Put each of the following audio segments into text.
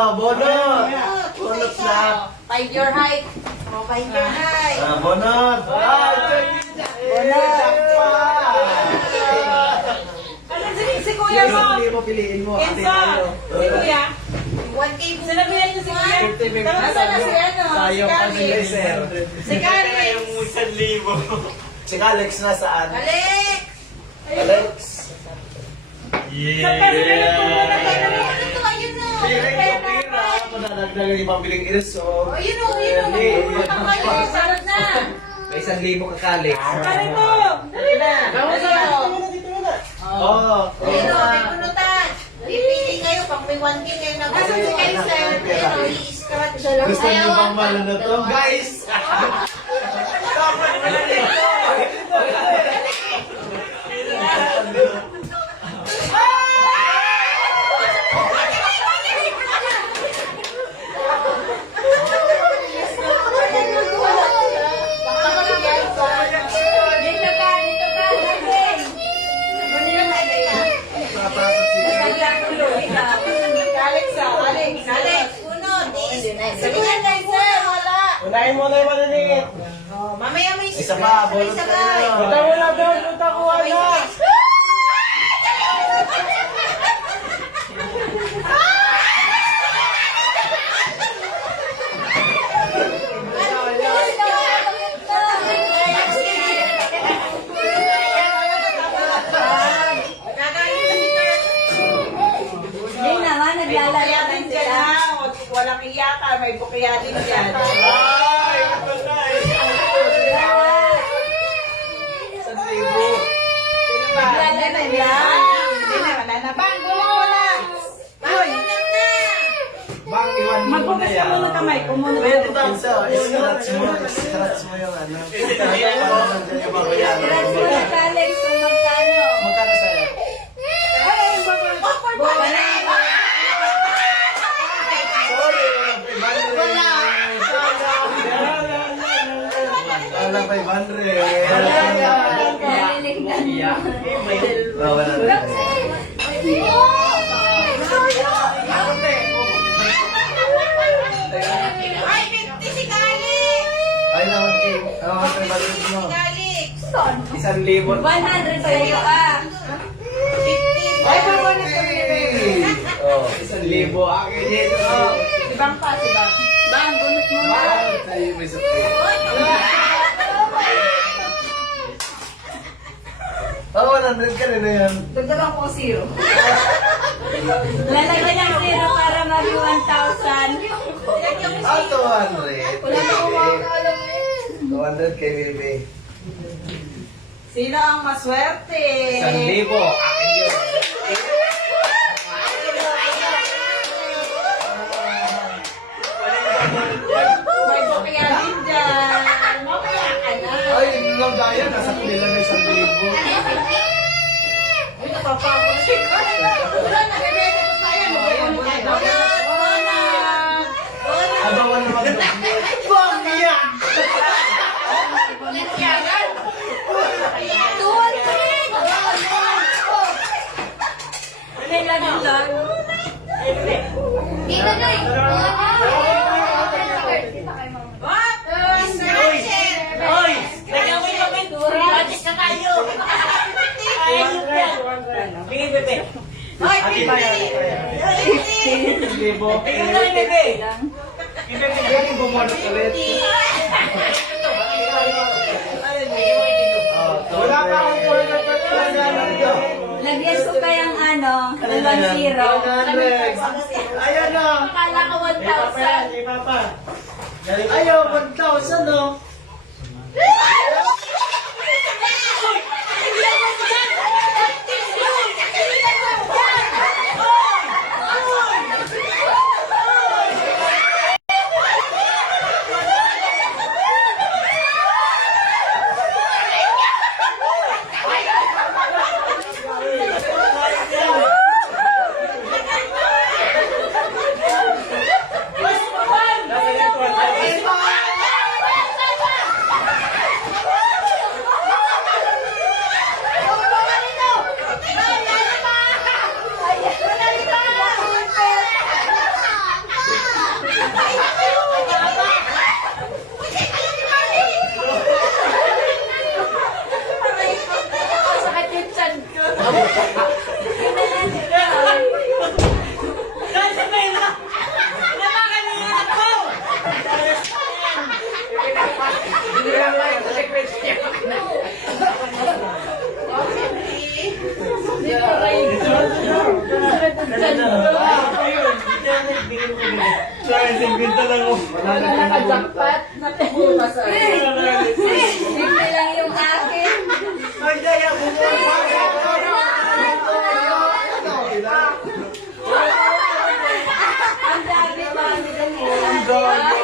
Bonot. Bonot na. 5 your height. Oh, 5 your height. Bonot. Bonot. Ano si Kuya mo? Hindi mo piliin mo. Enzo. Si Kuya. 1K po. Sila bilan niyo si Kuya. Nasa na si ano? Tayo kasi sir. Si Alex. Si Alex na saan? Alex. Alex. Saan ka sila nagpupunta tayo? Ano to? Ayun na. Madadagdag yung pambiling ilso. Oh, yun o. Pumunta kayo. Sarap na. May 1,000 ka Alex. Kari mo. Dali na. Oo. Ayun o. May punutan. Pipili kayo pag may 1K kayo na. Kasi si kayo sir. Ayun o. I-scratch siya lang. Gusto niyo bang malo na to? Guys! Unahin mo na yung maliliit. Oh, mamaya may Isa pa, bolot ka na. Punta mo na doon, punta ko na. Hindi naman, naglalaya din sila. Walang iyakan, may bukaya din dyan. Ay, ito na eh. 1,000. Sino ba? Naglalaya yan. Hindi na, wala na. Bang, wala. Bang, Bang, iwan mo na yan. ka muna kamay ko muna. Pwede ba sa scratch mo yung ano? Scratch mo na, Alex, kung magkano. Magkano sa'yo? Wala 500. Oh, wala na. Ay, 50 si Alex! Ay, naman kay. Ano ka 500 mo? Alex! 1,000. 100 sa'yo ah. 50. Ay, babalik kami. Oh, 1,000. Akin dito. Ibang pa, si Bang. Bang, gunot mo na. Tayo may sakit. Oh, 100 ka rin na yan. Dagdagan ko 0. Lalagyan ng 0 para magi 1,000. Ah, 200. Wala na akong makakaalam eh. 200 kay Bibi. Sino ang maswerte? 1,000. Akin yun. May bukya din dyan. Mamaya ka na. Ay, yun lang daya. Nasa kanila na 1,000. Uy, napapako na si Carla. Wala na, bebete ko sa'yo. Bona! Abawan naman ito. Bang yan! Tuwan ko rin! May lagi lang. Dito na eh. What? Scratch it! Hoy! Lagyan mo yung mga scratches na tayo! Ayun yan! Bigay, bebe! Hoy, Ate, kaya, kaya. 1,000. Bigay mo lang, bebe! Pwede bumonot ulit. Wala pa akong format na ito. Lagyan ko kayang ano, 1-0. Ayaw na. Akala ko 1,000. Ayaw, 1,000 no. Sayang, 50 lang ako. Wala naka-jackpot. Nakuha sa Hindi lang yung akin. Ay, daya mo mo. Ang dami pa. Ang dami.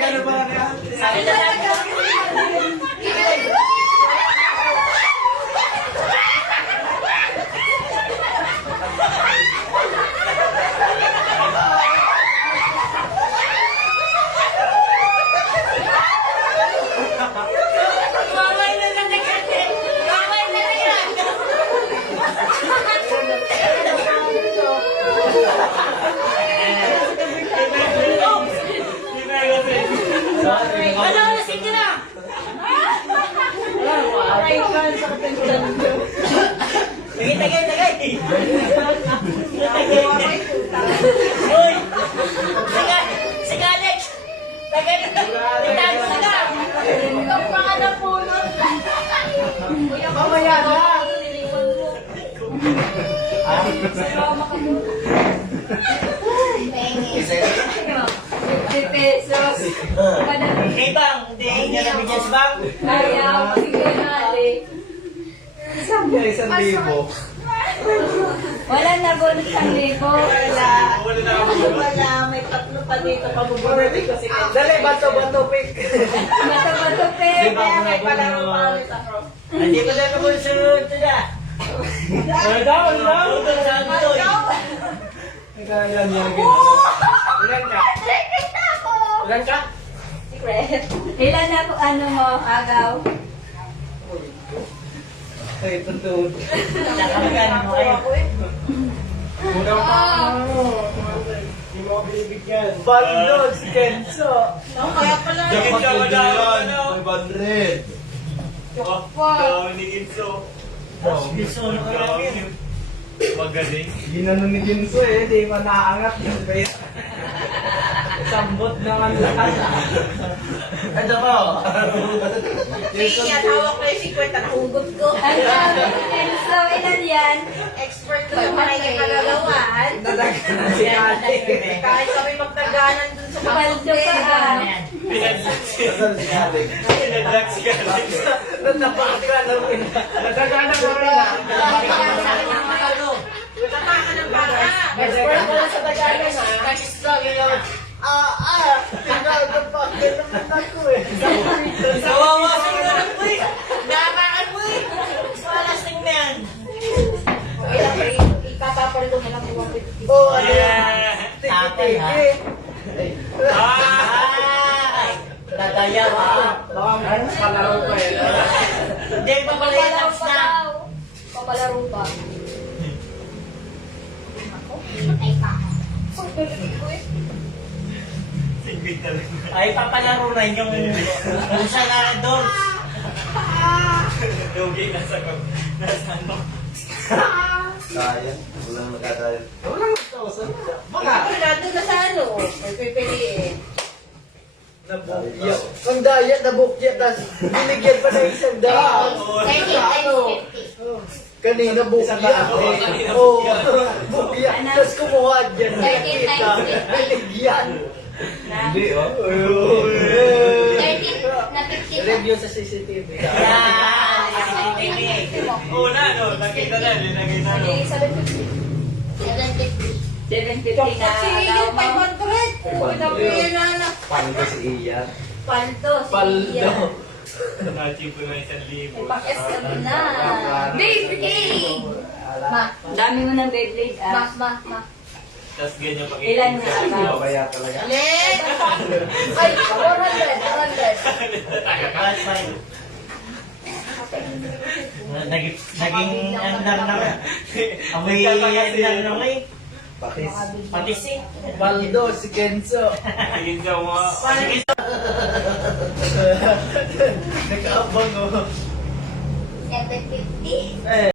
Kano ba na? Bawal na lang kasi. Bawal na lang yan. Ano na, sige na. Tagay. Uy! Sige, Alex! Tagay na. Itago na na. Ikaw pa ka na pulot. Mamaya na. Isa yun. 50 pesos. Hey, Bang! Hindi niya nabigyan si Bang. Kaya, masigay na, Alex. Isang libo. Wala na bonus 1,000. Wala, may tatlo pa dito pabubulit ko si Dali, bato, pick. Bato-bato, pe. Kaya may palaro pa ulit ako. Hindi ko na kamusunod sila. Ano daw? Kaya niya. Ilan ka? Ilan ka? Secret. Ilan na po ano mo, agaw? Ay, tuntun. Nakamagan mo kayo. Muna pa ano. Hindi mo ako binibigyan. Baldos, Kenzo. No, kaya pala. Dagit ka, wala ako, 500. Gusto mo ka lang. Magaling. Ginano ni Ginso eh, di man naaangat. Sambot naman lahat. Ito po. Sige, hawak ko yung 50, nahugot ko. Ang sabi ko, Enzo, ilan yan? Expert ko sa mga kagagawan. Nadagan na si ate. Kahit kami magtaganan dun sa Paldo pa ah. Nadagan si ate. Pinag-relax ka. Nadagan ka na rin. Nadagan na ko rin ah. Tatakan ng bata. Expert ko sa Tagalan ah. Nag-struggle yun. Pinagpapakil naman ako eh. Kawawa sa mga mo eh. Nakakaan mo eh. Malasing na yan. Ikakapal ko na lang yung 150. Oh, ano yan? Yeah. Tapay ha. Ay! Nadaya ha. Baka palaro pa eh. Hindi pa pala yung Papalaro tax pa na. daw. Papalaro pa. Ay, papalaro na yung pusa na doon. Yogi, nasa ano? Sayang. Walang nagkakalit. Walang nagkakalit. Baka. Nandun na sa ano. May pipiliin. Nabukya. Ang daya, nabukya. Tapos binigyan pa ng isang daan. Kanina bukya. Oo. Bukya. Tapos kumuha dyan. Nakita. Binigyan. Hindi oh. Review sa CCTV. Una, no? Nakita na, linagay na. Ano yung 750 na Sige, agaw mo. 500. Pinapihin na na. Paldo si Ian. Paldo, Paldo. siya. Na-achieve ko na 1,000. Pag-SM na. Beyblade! Ma, dami mo ng Beyblade ah. Ma. Tapos ganyan pag Ilan na agaw? Mabaya talaga. Alin? Ay, 400. Naging andar na nga. Amoy andar na nga eh. Patis. Patis eh. Baldo si Kenzo. Sige sa mga... Sige Nakaabang oh. 750. Eh.